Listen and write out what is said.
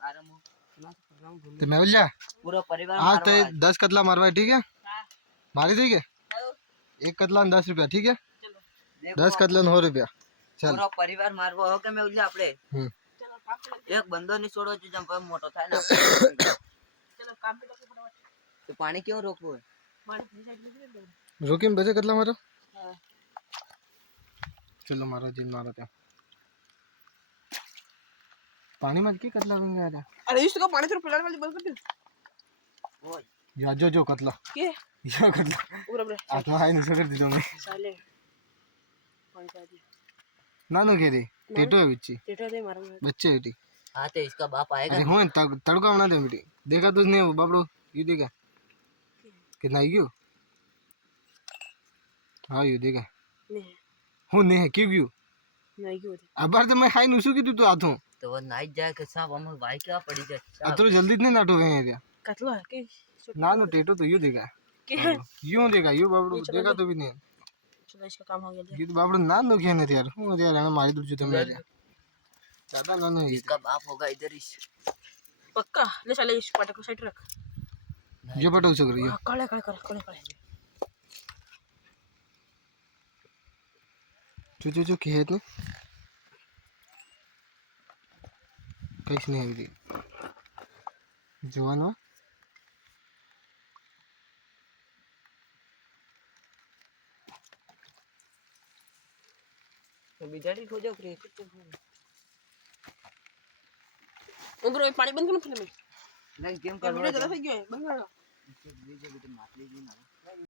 तो मैं बोल जा पूरा परिवार आज तो मारवा 10 कतला मारवा है, ठीक है मारी थी के एक कतला 10 रुपया, ठीक है 10 कतला 9 रुपया चल पूरा परिवार मारवा हो के मैं बोल जा आपड़े एक बंदो नहीं छोड़ो जो जंप मोटो था ना चलो काम पे लगे फटाफट तो पानी क्यों रोको है पानी रोके में बजे कतला मारो चलो मारो जिन मारो त्या पानी मत के कतला बन गया अरे इसको पानी थोड़ा पिलाने वाली बंद कर दे ओए या जो कतला के या कतला पूरा पूरा आत्मा है नहीं कर दी मैं साले पानी का दी ना नो के दे टेटो है बच्ची टेटो दे मारूंगा बच्चे बेटी हाँ तो इसका बाप आएगा अरे हो तड़का बना दे बेटी देखा तुझने वो बाबड़ो ये देखा कितना आई क्यों हाँ यू देखा नहीं हूँ नहीं है क्यों क्यों नहीं क्यों अब बार तो मैं हाई नुसु की तू आतो तो वो नाइट जाए के साहब हम भाई क्या पड़ी जाए अतरो जल्दी नहीं नाटो है ये कतला है के ना नो टेटो तो यू देखा यूं देखा यू बाबड़ो देखा तो भी नहीं चलो इसका काम हो गया ये तो बाबड़ो ना नो खेने थे यार हूँ यार हमें मारी दूर जुते में ज्यादा ना नो इसका बाप होगा इधर ही पक्का ले साले इस पटक को साइड रख ये पटो सक रही है काले काले काले काले जो खेत ने कैसे नहीं है जवान हो बिजाड़ी हो जाओ प्लीज उधर पानी बंद करना फिल्म में नहीं गेम वीडियो कर ज्यादा सही है बंद कर बीजे भी तो मार लीजिए ना